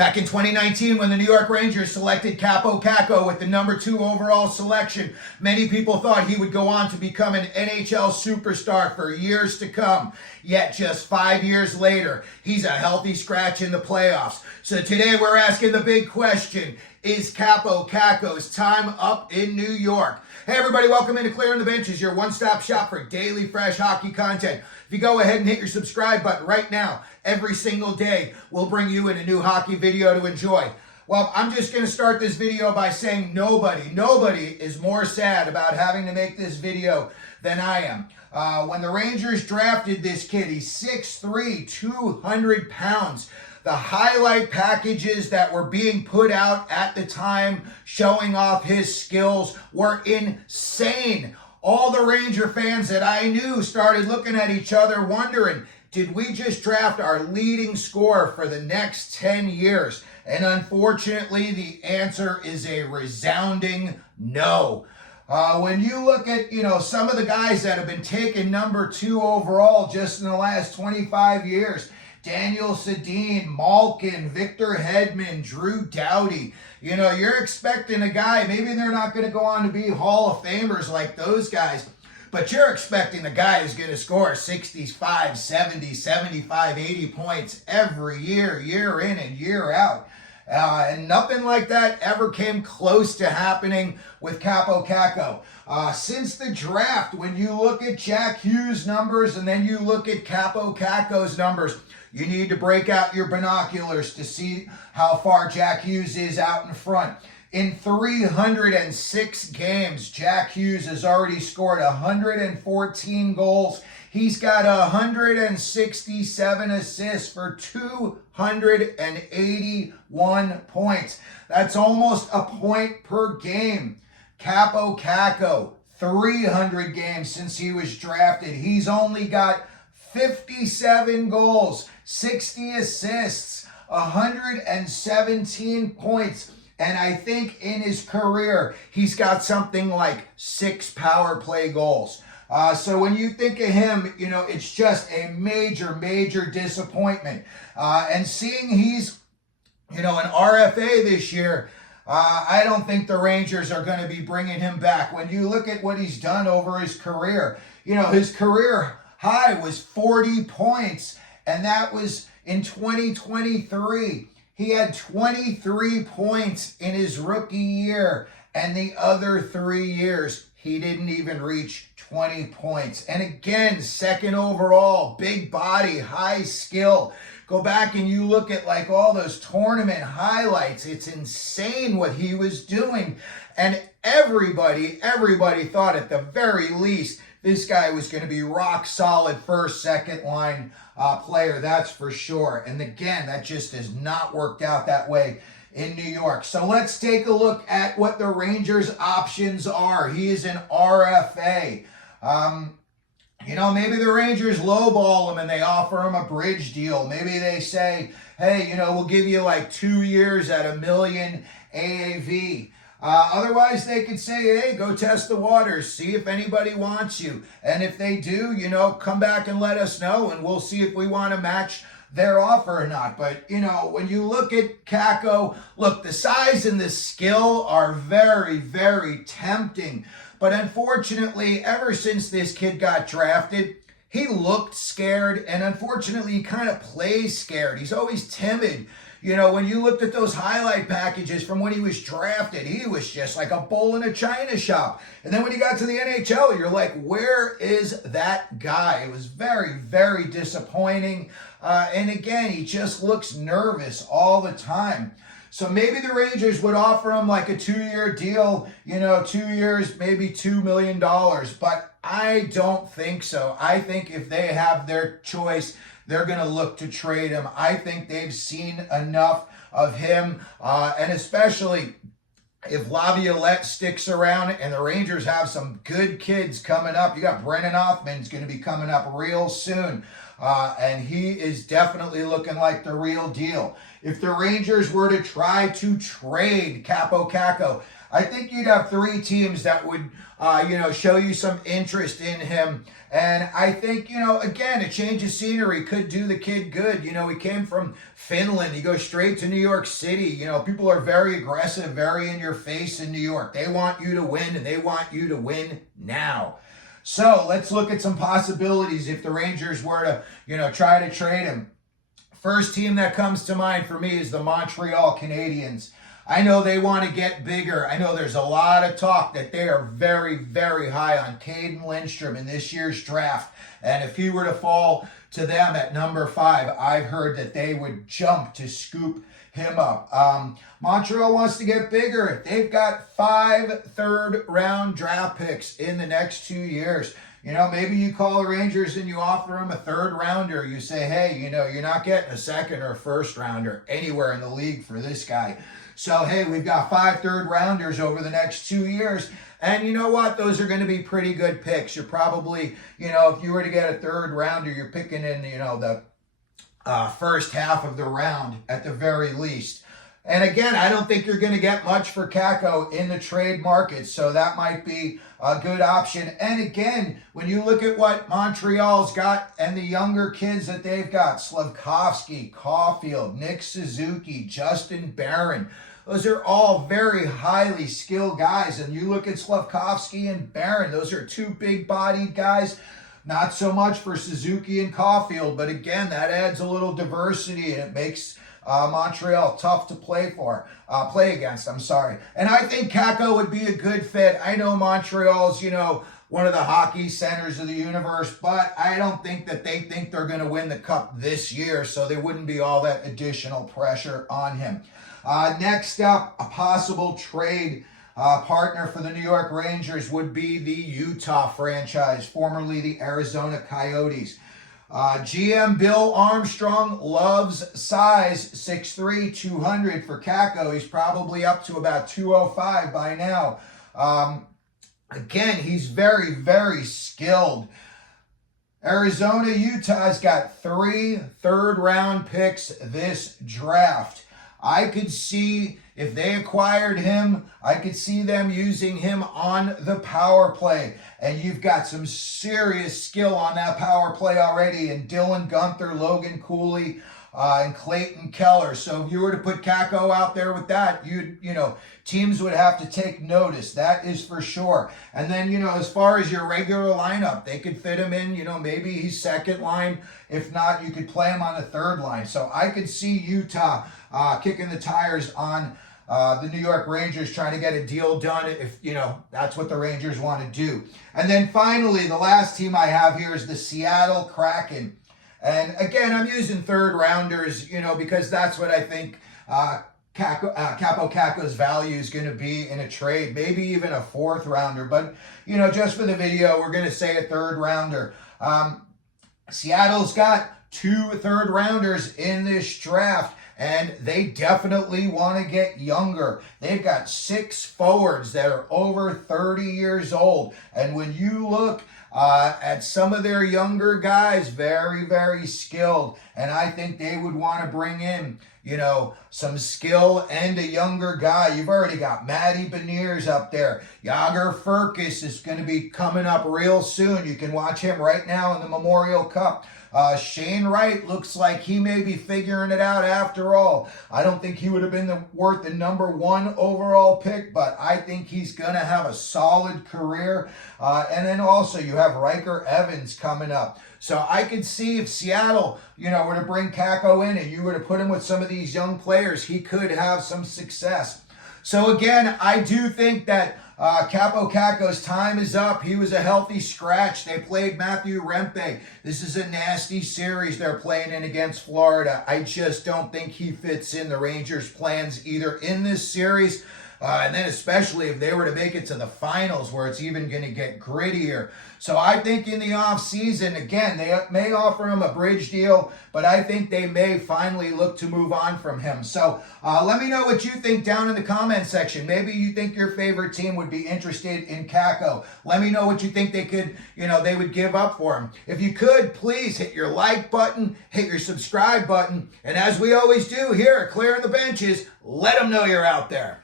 Back in 2019, when the New York Rangers selected Kaapo Kakko with the #2 overall selection, many people thought he would go on to become an NHL superstar for years to come. Yet just 5 years later, he's a healthy scratch in the playoffs. So today we're asking the big question, is Kaapo Kakko's time up in New York? Hey everybody, welcome into Clearing the Benches, your one-stop shop for daily fresh hockey content. If you go ahead and hit your subscribe button right now, every single day, we'll bring you in a new hockey video to enjoy. Well, I'm just going to start this video by saying nobody is more sad about having to make this video than I am. When the Rangers drafted this kid, he's 6'3", 200 pounds. The highlight packages that were being put out at the time showing off his skills were insane. All the Ranger fans that I knew started looking at each other wondering, did we just draft our leading scorer for the next 10 years? And unfortunately, the answer is a resounding no. When you look at, some of the guys that have been taken #2 overall just in the last 25 years, Daniel Sedin, Malkin, Victor Hedman, Drew Doughty. You're expecting a guy, maybe they're not going to go on to be Hall of Famers like those guys, but you're expecting a guy who's going to score 65, 70, 75, 80 points every year, year in and year out. And nothing like that ever came close to happening with Kaapo Kakko. Since the draft, when you look at Jack Hughes' numbers and then you look at Kaapo Kakko's numbers, you need to break out your binoculars to see how far Jack Hughes is out in front. In 306 games, Jack Hughes has already scored 114 goals. He's got 167 assists for 281 points. That's almost a point per game. Kaapo Kakko, 300 games since he was drafted. He's only got 57 goals, 60 assists, 117 points. And I think in his career, he's got something like 6 power play goals. So when you think of him, it's just a major disappointment. And seeing he's, an RFA this year, I don't think the Rangers are going to be bringing him back. When you look at what he's done over his career, his career high was 40 points, and that was in 2023. He had 23 points in his rookie year, and the other 3 years, he didn't even reach 20 points. And again, second overall, big body, high skill. Go back and you look at all those tournament highlights. It's insane what he was doing. And everybody thought at the very least, this guy was going to be rock solid first, second line player, that's for sure. And again, that just has not worked out that way in New York. So let's take a look at what the Rangers' options are. He is an RFA. Maybe the Rangers lowball him and they offer him a bridge deal. Maybe they say, hey, we'll give you 2 years at $1 million AAV. Otherwise, they could say, hey, go test the waters, see if anybody wants you. And if they do, come back and let us know, and we'll see if we want to match their offer or not. But, when you look at Kakko, look, the size and the skill are very tempting. But unfortunately, ever since this kid got drafted, he looked scared, and unfortunately, he kind of plays scared. He's always timid. When you looked at those highlight packages from when he was drafted, he was just like a bull in a china shop. And then when he got to the NHL, you're like, where is that guy? It was very disappointing. And again, he just looks nervous all the time. So maybe the Rangers would offer him a 2-year deal, 2 years, maybe $2 million. But I don't think so. I think if they have their choice, they're going to look to trade him. I think they've seen enough of him, and especially if Laviolette sticks around and the Rangers have some good kids coming up. You got Brennan Othman's going to be coming up real soon, and he is definitely looking like the real deal. If the Rangers were to try to trade Kaapo Kakko, I think you'd have 3 teams that would, show you some interest in him. And I think, again, a change of scenery could do the kid good. He came from Finland. He goes straight to New York City. People are very aggressive, very in your face in New York. They want you to win, and they want you to win now. So let's look at some possibilities if the Rangers were to, try to trade him. First team that comes to mind for me is the Montreal Canadiens. I know they want to get bigger. I know there's a lot of talk that they are very, very high on Caden Lindstrom in this year's draft. And if he were to fall to them at number 5, I've heard that they would jump to scoop him up. Montreal wants to get bigger. They've got 5 third-round draft picks in the next 2 years. Maybe you call the Rangers and you offer them a 3rd rounder. You say, hey, you're not getting a 2nd or 1st rounder anywhere in the league for this guy. So, hey, we've got 5 3rd rounders over the next 2 years. And you know what? Those are going to be pretty good picks. You're probably, if you were to get a 3rd rounder, you're picking in, the first half of the round at the very least. And again, I don't think you're going to get much for Kakko in the trade market, so that might be a good option. And again, when you look at what Montreal's got and the younger kids that they've got, Slafkovsky, Caulfield, Nick Suzuki, Justin Barron, those are all very highly skilled guys. And you look at Slafkovsky and Barron, those are 2 big-bodied guys. Not so much for Suzuki and Caulfield, but again, that adds a little diversity and it makes Montreal tough to play against. And I think Kakko would be a good fit. I know Montreal's, one of the hockey centers of the universe, but I don't think that they think they're going to win the cup this year, so there wouldn't be all that additional pressure on him. Next up, a possible trade partner for the New York Rangers would be the Utah franchise, formerly the Arizona Coyotes. GM Bill Armstrong loves size, 6'3", 200 for Kakko. He's probably up to about 205 by now. Again, he's very, very skilled. Arizona, Utah's got 3 third-round picks this draft. I could see, if they acquired him, I could see them using him on the power play. And you've got some serious skill on that power play already in Dylan Gunther, Logan Cooley, and Clayton Keller. So if you were to put Kakko out there with that, teams would have to take notice. That is for sure. And then, as far as your regular lineup, they could fit him in, maybe he's 2nd line. If not, you could play him on the 3rd line. So I could see Utah kicking the tires on the New York Rangers trying to get a deal done if, that's what the Rangers want to do. And then finally, the last team I have here is the Seattle Kraken. And again, I'm using 3rd rounders, because that's what I think Kaapo Kakko's value is going to be in a trade. Maybe even a 4th rounder. But, just for the video, we're going to say a 3rd rounder. Seattle's got 2 3rd rounders in this draft. And they definitely want to get younger. They've got 6 forwards that are over 30 years old. And when you look at some of their younger guys, very, very skilled. And I think they would want to bring in, some skill and a younger guy. You've already got Matty Beniers up there. Yager Furcus is going to be coming up real soon. You can watch him right now in the Memorial Cup. Shane Wright looks like he may be figuring it out after all. I don't think he would have been worth the number 1 overall pick, but I think he's going to have a solid career. And then also you have Riker Evans coming up. So I could see if Seattle, were to bring Kakko in and you were to put him with some of these young players, he could have some success. So again, I do think that Kaapo Kakko's time is up. He was a healthy scratch. They played Matthew Rempe. This is a nasty series they're playing in against Florida. I just don't think he fits in the Rangers' plans either in this series, and then especially if they were to make it to the finals where it's even going to get grittier. So I think in the offseason, again, they may offer him a bridge deal, but I think they may finally look to move on from him. So let me know what you think down in the comment section. Maybe you think your favorite team would be interested in Kakko. Let me know what you think they could, they would give up for him. If you could, please hit your like button, hit your subscribe button, and as we always do here at Clearing the Benches, let them know you're out there.